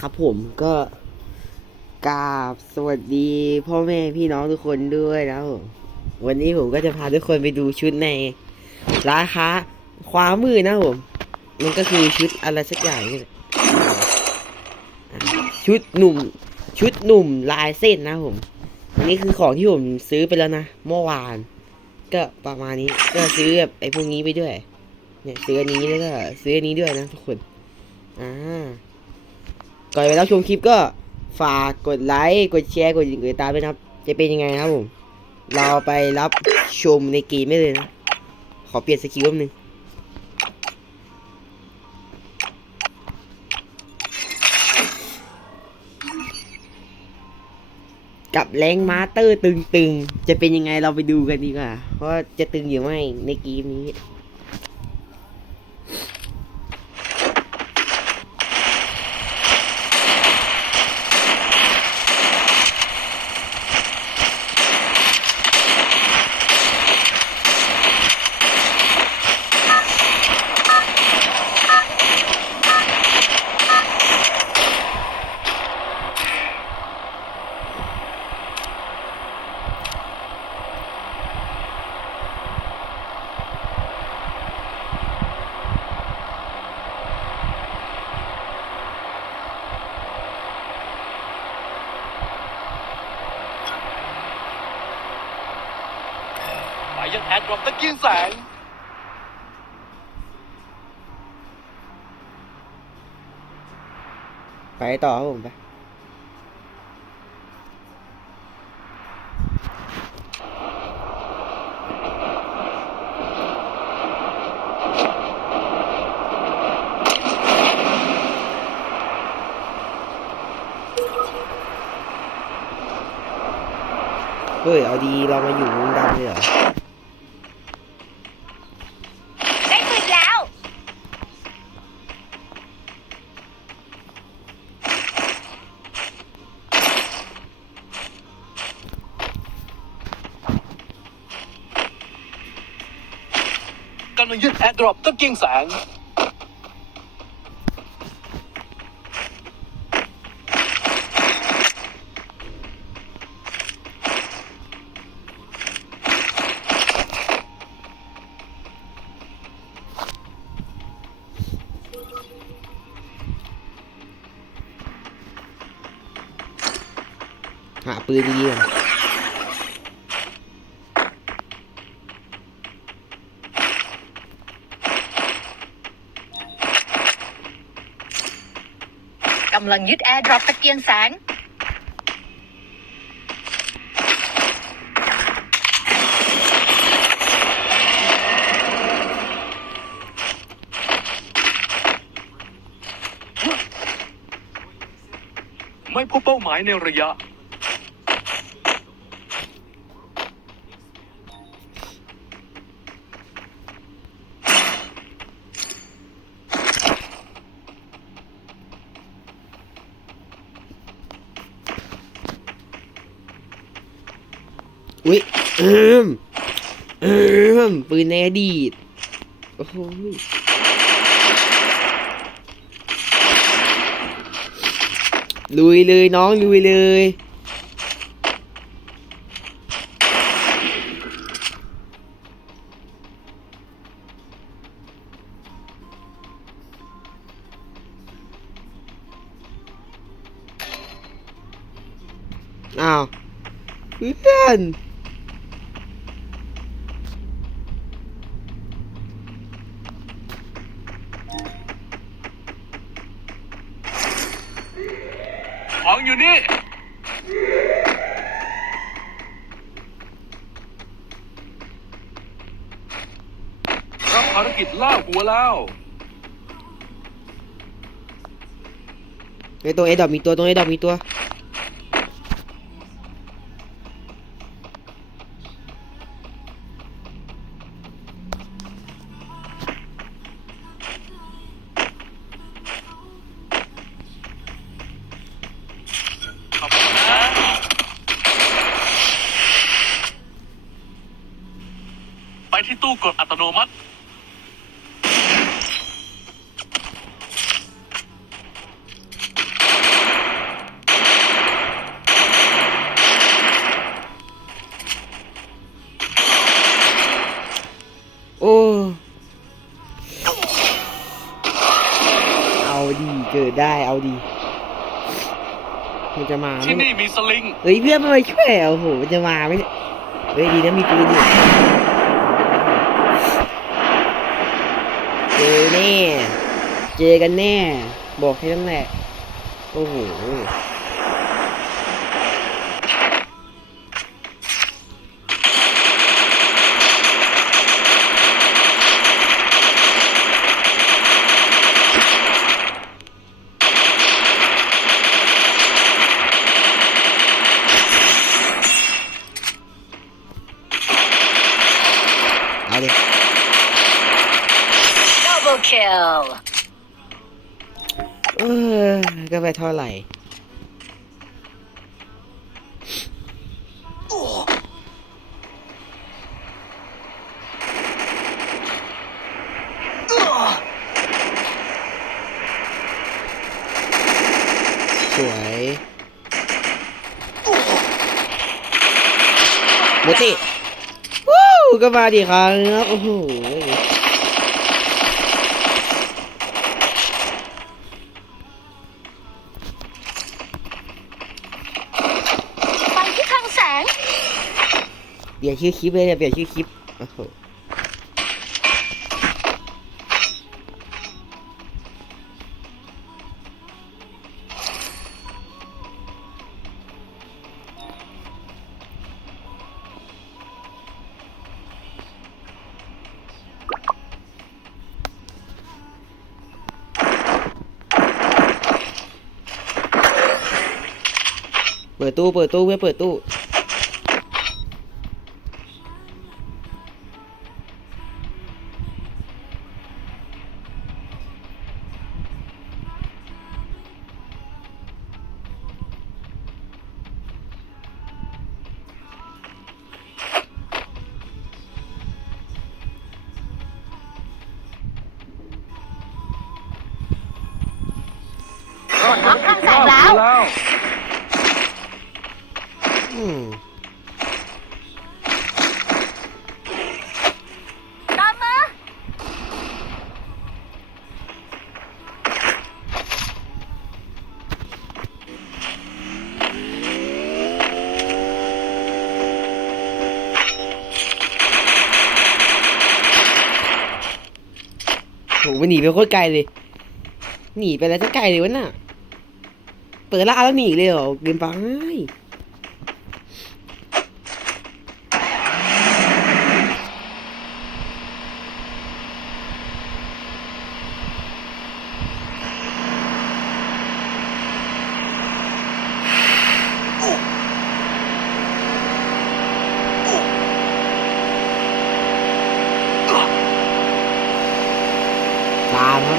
ครับผมก็กราบสวัสดีพ่อแม่พี่น้องทุกคนด้วยนะครับผมวันนี้ผมก็จะพาทุกคนไปดูชุดในร้านค้าขวามือนะผมมันก็คือชุดอะไรสักอย่างนี่แหละชุดหนุ่ม ชุดหนุ่มลายเส้นนะผมอันนี้คือของที่ผมซื้อไปแล้วนะเมื่อวาน ก็ประมาณนี้ก็ซื้อแบบไอ้พวกนี้ไปด้วย เนี่ยซื้ออันนี้แล้วก็ซื้ออันนี้ด้วยนะทุกคนอ่า ก่อนไปรับชมคลิปก็ฝากกดไลค์กดแชร์กดติดตามด้วยนะครับ จะเป็นยังไงครับผมเราไปรับชมในเกมได้เลยนะขอเปลี่ยนสกิลนึงกับแรงมาสเตอร์ตึงๆ จะเป็นยังไงเราไปดูกันดีกว่าว่าจะตึงอยู่ไหมในเกมนี้ ไป ยังแอดดรอปตะเกียงแสงไปต่อครับผมไปเฮ้ย เอาดี เรามาอยู่วงดำเลยเหรอ แอดดรอปตะเกียงแสง หาปืนดีๆก่อนำลังยึดแอร์ดรอปตะเกียงแสง ไม่พบเป้าหมายในระยะ อุ้ยเอิมเอิม ปืนในอดีต โอ้โหลุยเลยน้องลุยเลยอ้าวเพื่อน ของอยู่นี่ รับภารกิจล่าหัวแล้ว ในตรงไอ้ดอกมีตัวตรงไอ้ดอกมีตัว ได้เอาดี มันจะมาไหมที่เนี่ยนี่มีสลิง เฮ้ยเพื่อนมันมาช่วยอะโอ้โหมันจะมาไหมเนี่ยเฮ้ยดีนะมีปืนอยู่เจอแน่เจอกันแน่ บอกให้ตั้งแหละโอ้โห kill เออก็ไปเท่าไหร่สวยโมติวู้ก็มาดีครับโอ้โห เปลี่ยนชื่อคลิปเลยเนี่ยเปลี่ยนชื่อคลิปโอ้โหเปิดตู้ เปิดตู้เว้ยเปิดตู้ มันหนีไปโคตรไกลเลย หนีไปแล้วจะไกลเลยวะน่ะ เปิดละแล้วหนีเลยเหรอเกินไป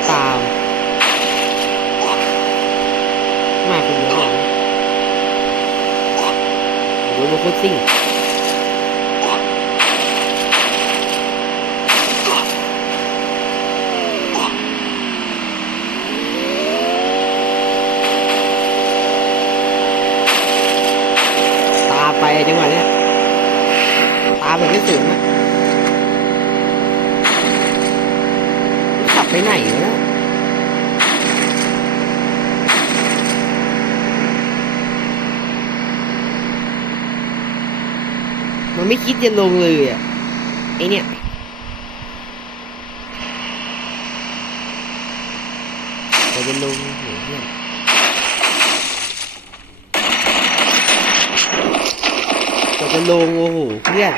ตามมาคนเดียวเหรอโอ้โหโดนโคตรซิ่งตาไปจังหวะเนี้ยตาแบบไม่ถึงอะ ไปไหนเนี่ยมันไม่คิดจะลงเลยอะไอเนี่ยเราจะลงโหเพื่อนเราจะลงโอ้โหเพื่อน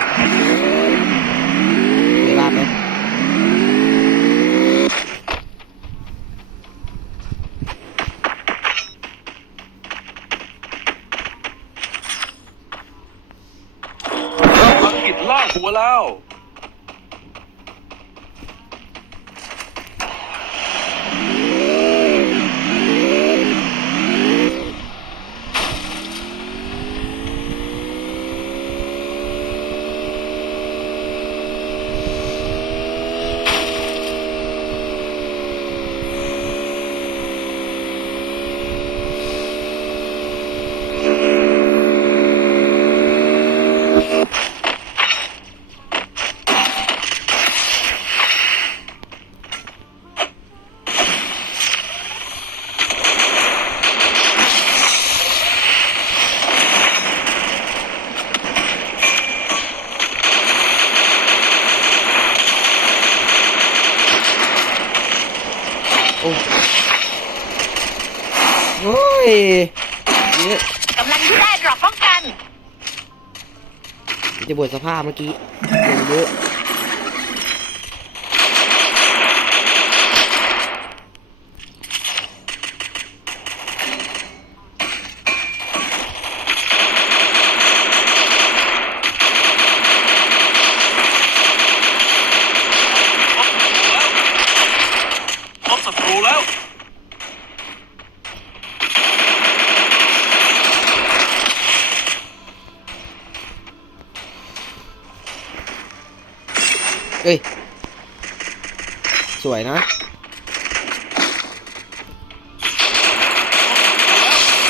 โอ้โอ้ยเยอะกำลังที่ได้ดรอปป้องกัน จะบวชสภาพเมื่อกี้เยอะ พบศัตรูแล้วเอ้ย สวยนะ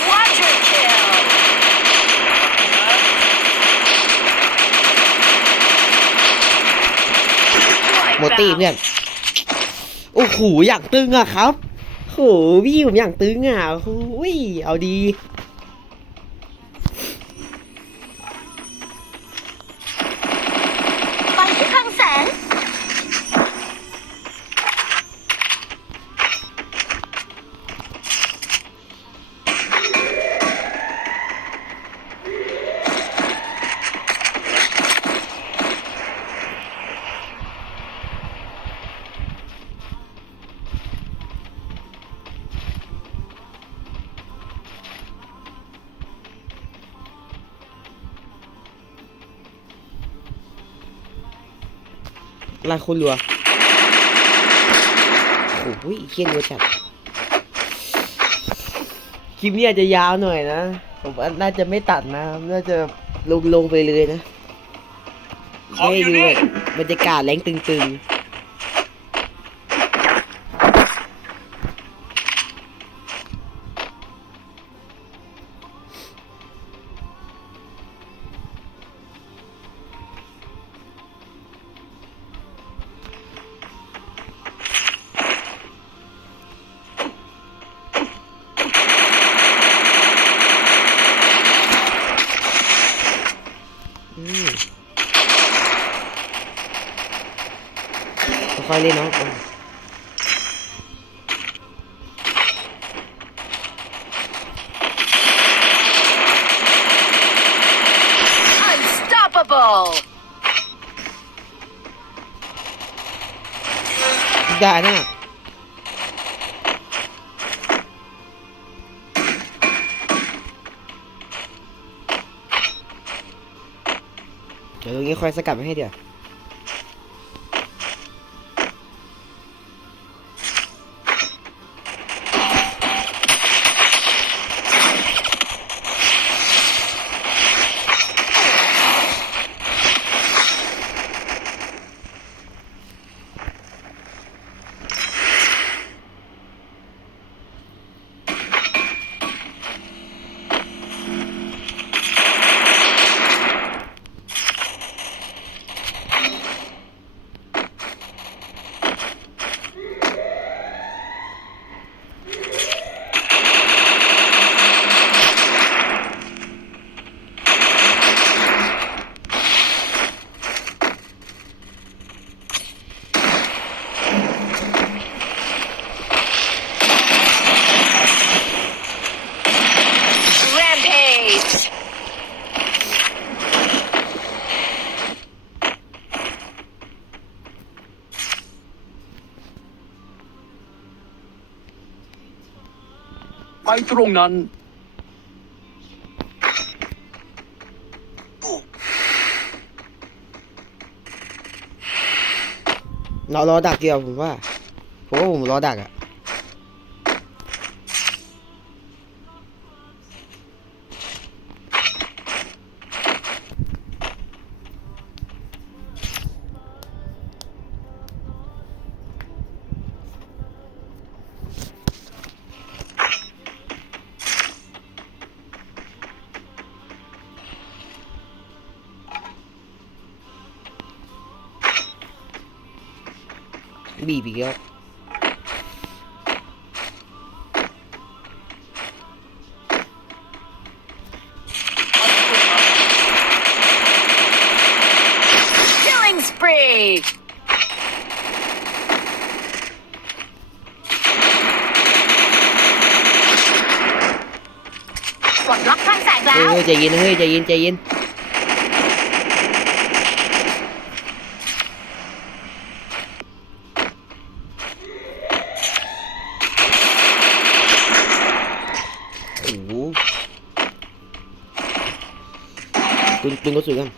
Quadra kill หมดตีเพื่อน โอ้โหอยากตึงอะครับโหพี่ผมอยากตึงอะโอ้ยเอาดี ลายคนรัวโอ้โหเคียนรัวจัดคลิปนี้อาจจะยาวหน่อยนะ ผมว่าน่าจะไม่ตัดนะ น่าจะลงลงไปเลยนะของให้อยู่ดูนี่แบบบรรยากาศแรงตึงๆ ได้นะเดี๋ยวตรงนี้คอยสกัดไว้ให้เดี๋ยว Rampage ไป ตรงนั้นรอรอดักเดียวผมว่าผมว่าผมรอดักอะ บีบอีกแล้ว Killing spree โแล้เฮ้วยเฮ้ยใจเย็นเฮ้ยใจเย็นใจเย็น ตุนตุนก็สวยกัน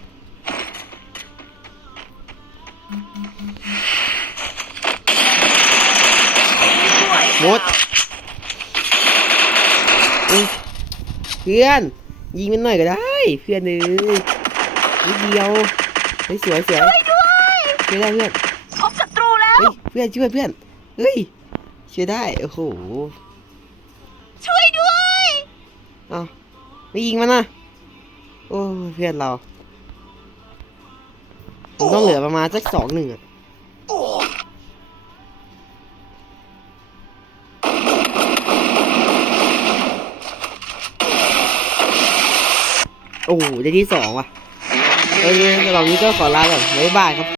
ด้วยหมดเอ้ยเพื่อน ยิงมันหน่อยก็ได้ เพื่อนเอ้ยนิดเดียวเฮ้ยสวยสวยช่วยได้เพื่อนพบศัตรูแล้วเฮ้ยเพื่อนช่วยเพื่อนเฮ้ยช่วยได้โอ้โหช่วยด้วยเอาไม่ยิงมันนะ โอ้ยเพื่อนเราผมต้องเหลือประมาณสักสองหนึ่งอะโอ้โหได้ที่สองว่ะเออเรานี้ก็ขอลาก่อนบ๊ายบายครับ